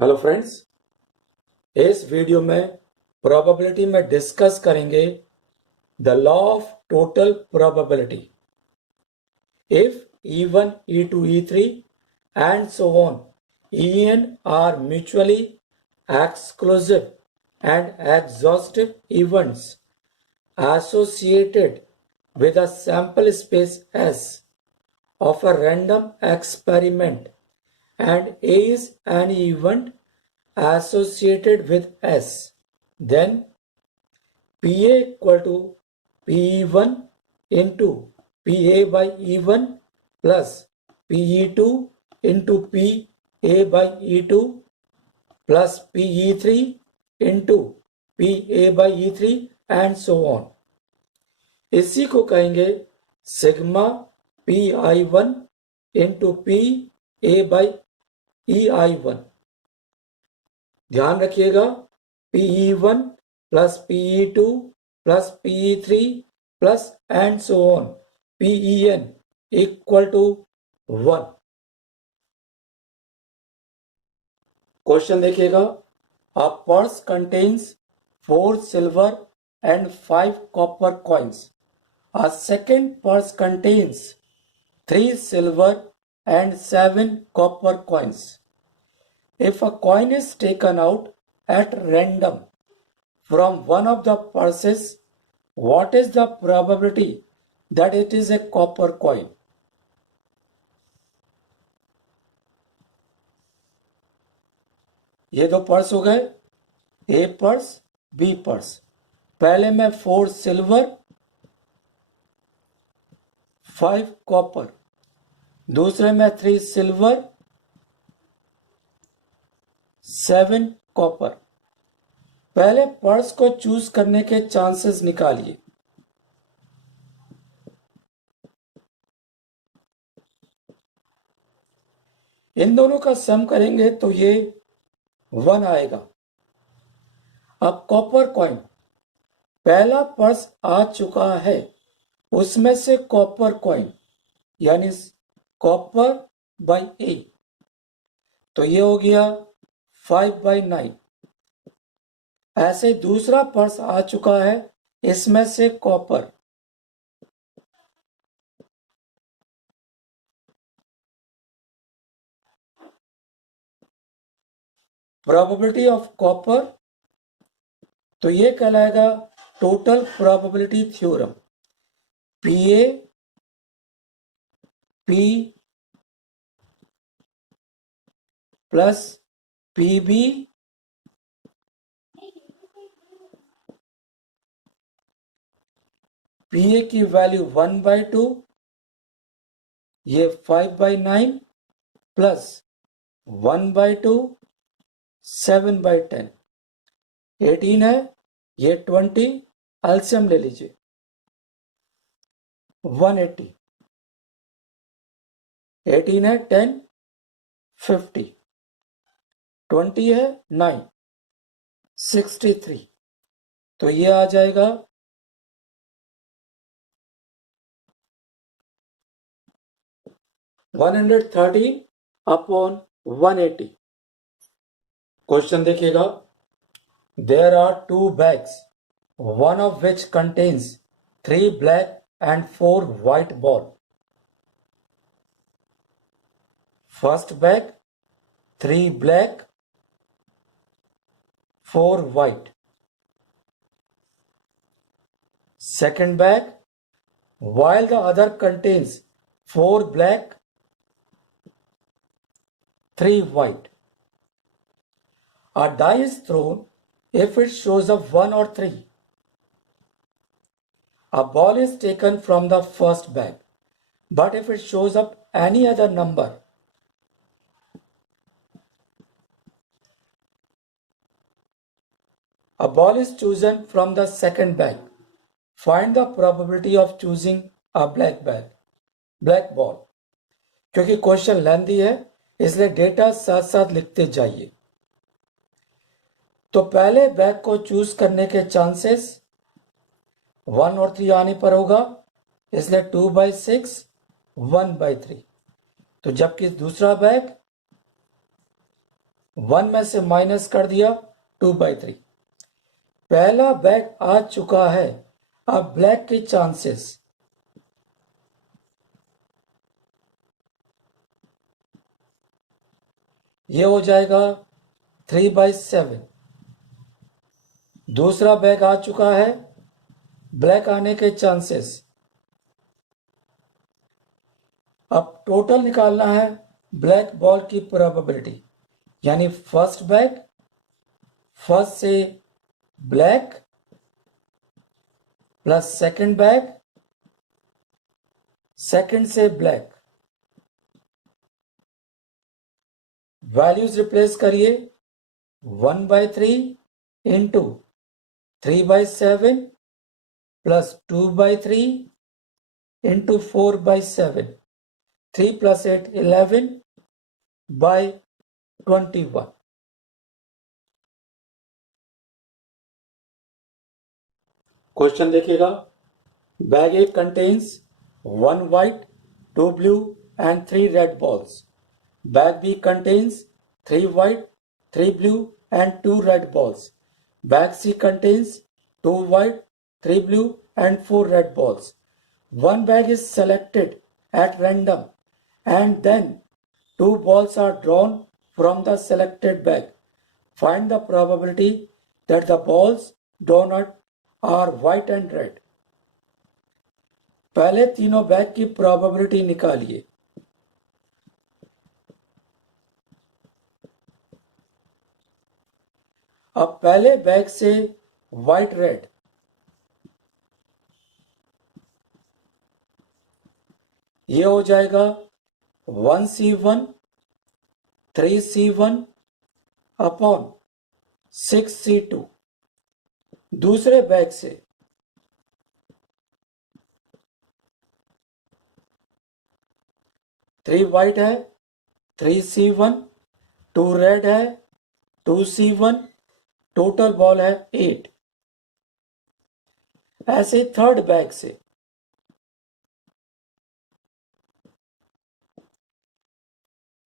Hello friends, इस video में probability में डिस्कस करेंगे the law of total probability. If E1, E2, E3 and so on, En are mutually exclusive and exhaustive events associated with a sample space S of a random experiment, and A is an event associated with S, then PA equal to PE1 into PA by E1 plus PE2 into PA by E2 plus PE3 into PA by E3 and so on। इसी को कहेंगे sigma PI1 into PA by EI1। ध्यान रखिएगा, PE1 plus PE2 plus PE3 plus and so on, PEN equal to 1। Question देखिएगा, a purse contains 4 silver and 5 copper coins. A second purse contains 3 silver and 7 copper coins. If a coin is taken out at random from one of the purses, what is the probability that it is a copper coin? ये दो purse हो गए, ए purse B purse. पहले में 4 silver 5 copper, दूसरे में 3 silver 7 copper. पहले purse को चूज करने के चांसेस निकालिए। इन दोनों का सम करेंगे तो ये 1 आएगा। अब कॉपर कॉइन, पहला पर्स आ चुका है, उसमें से कॉपर कॉइन यानी कॉपर बाई ए, तो ये हो गया 5/9। ऐसे दूसरा पर्स आ चुका है, इसमें से कॉपर, प्रोबेबिलिटी ऑफ कॉपर, तो ये कहलाएगा total probability theorem. PA P plus PB PA की वैल्यू 1/2, ये 5/9 प्लस 1/2 7/10, 18 है, ये 20, एलसीएम ले लीजिए 180, 18 है 10 50, 20 है 9 63, तो ये आ जाएगा 113 अपॉन 180। क्वेश्चन देखिएगा, there are 2 bags, one of which contains 3 black and 4 white ball. First bag 3 black 4 white. Second bag, while the other contains 4 black 3 white. A die is thrown if it shows up 1 or 3. A ball is taken from the first bag, but if it shows up any other number, a ball is chosen from the second bag. Find the probability of choosing a black ball. क्योंकि question lengthy है, इसलिए data साथ साथ लिखते जाइए। तो पहले bag को चूज करने के चांसेस 1 और 3 आने पर होगा, इसलिए 2/6 1/3। तो जबकि दूसरा बैग 1 में से माइनस कर दिया 2/3। पहला बैग आ चुका है। अब ब्लैक के चांसेस, ये हो जाएगा 3/7। दूसरा बैग आ चुका है, ब्लैक आने के चांसेस। अब टोटल निकालना है ब्लैक बॉल की प्रोबेबिलिटी, यानी फर्स्ट बैग, फर्स्ट से black plus second bag, second से ब्लैक। वैल्यूज रिप्लेस करिए। 1/3 into 3/7 plus 2/3 into 4/7। 3 plus 8 11/21। Question देखिएगा। Bag A contains 1 white, 2 blue and 3 red balls. Bag B contains 3 white, 3 blue and 2 red balls. Bag C contains 2 white, 3 blue and 4 red balls. One bag is selected at random and then 2 balls are drawn from the selected bag. Find the probability that the balls drawn are white and red. पहले तीनों bag की probability निकालिए। अब पहले bag से white red, ये हो जाएगा 1C1 3C1 अपॉन 6C2। दूसरे बैग से 3 व्हाइट है, 3C1, 2 रेड है, 2C1, टोटल बॉल है 8। ऐसे थर्ड बैग से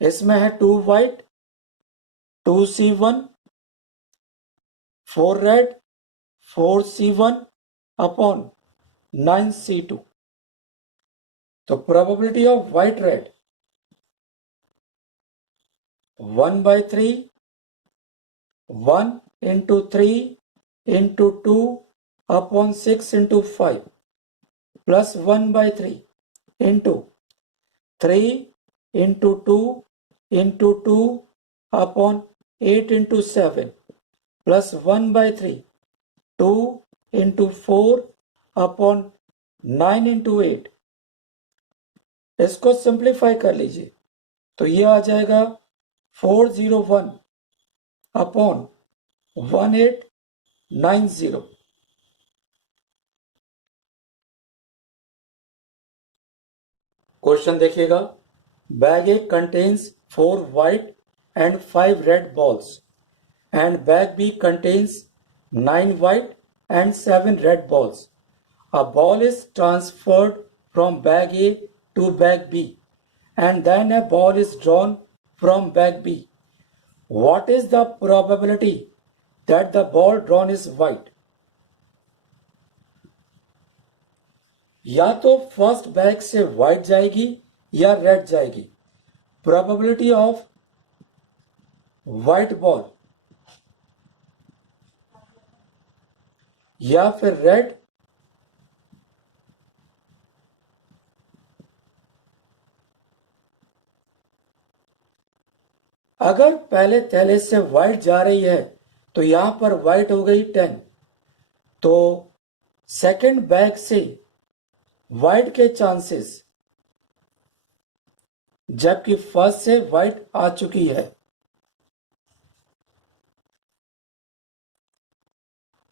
इसमें है 2 white, 2C1, 4 red, 4C1 upon 9C2। तो probability of white red 1/3, 1 into 3 into 2 upon 6 into 5 plus 1/3 into 3 into 2 into 2 upon 8 into 7 plus 1/3 2 into 4 upon 9 into 8। इसको simplify कर लीजिए तो ये आ जाएगा 401 अपॉन 1890। क्वेश्चन देखिएगा। Bag A contains 4 white and 5 red balls and bag B contains 9 white and 7 red balls. A ball is transferred from bag A to bag B and then a ball is drawn from bag B. What is the probability that the ball drawn is white? या तो first bag से white जाएगी या red जाएगी। Probability of white ball या फिर red, अगर पहले थैले से व्हाइट जा रही है तो यहां पर व्हाइट हो गई 10। तो सेकंड बैग से व्हाइट के चांसेस, जबकि फर्स्ट से व्हाइट आ चुकी है।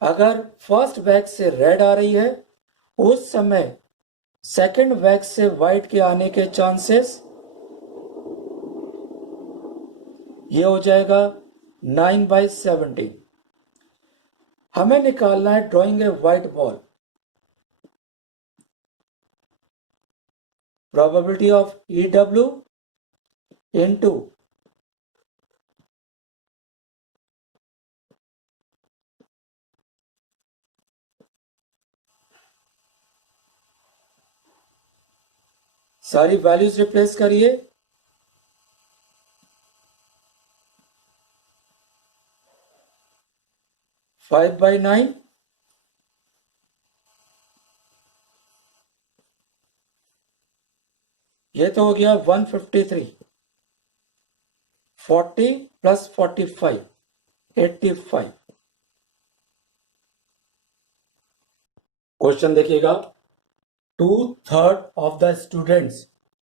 अगर फर्स्ट बैग से रेड आ रही है उस समय सेकंड बैग से व्हाइट के आने के चांसेस, ये हो जाएगा 9/17। हमें निकालना है drawing a white ball. Probability of EW into सारी वैल्यूज रिप्लेस करिए। 5/9 ये तो हो गया 153। 40 + 45 85। क्वेश्चन देखिएगा, 2/3 of the students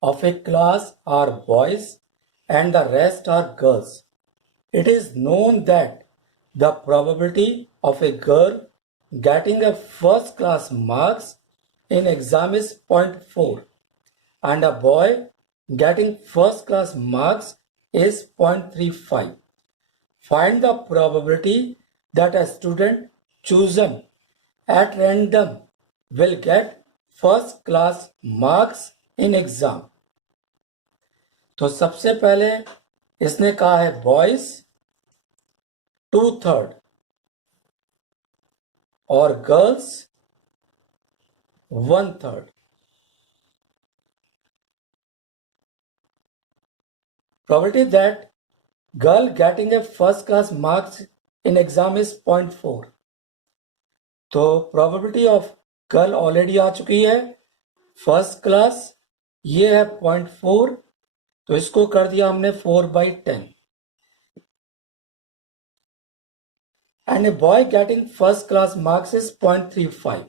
of a class are boys and the rest are girls. It is known that the probability of a girl getting a first class marks in exam is 0.4 and a boy getting first class marks is 0.35. Find the probability that a student chosen at random will get first class marks in exam. तो सबसे पहले इसने कहा है boys 2/3 और girls 1/3। Probability that girl getting a first class marks in exam is 0.4. तो probability of girl already आ चुकी है फर्स्ट क्लास, ये है 0.4, तो इसको कर दिया हमने 4/10। And a boy getting first class marks is 0.35।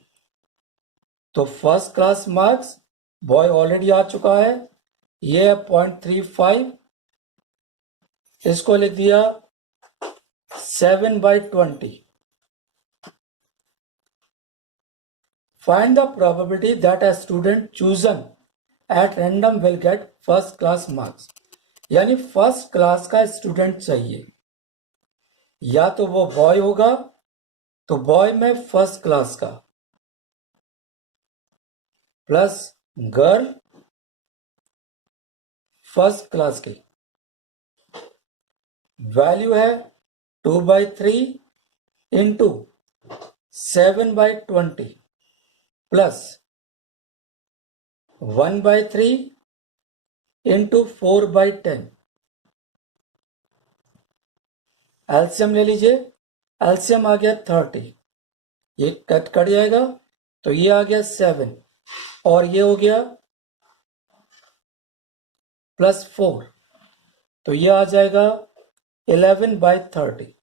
तो first class marks boy already आ चुका है, ये है 0.35, इसको लिख दिया 7/20। Find the probability that a student chosen at random will get first class marks. यानी फर्स्ट क्लास का स्टूडेंट चाहिए, या तो वो बॉय होगा तो बॉय में फर्स्ट क्लास का प्लस गर्ल फर्स्ट क्लास की। वैल्यू है 2/3 इंटू 7/20 प्लस 1/3 इंटू 4/10। एलसीएम ले लीजिए, एलसीएम आ गया 30, ये कट जाएगा तो ये आ गया 7 और ये हो गया +4, तो ये आ जाएगा 11/30।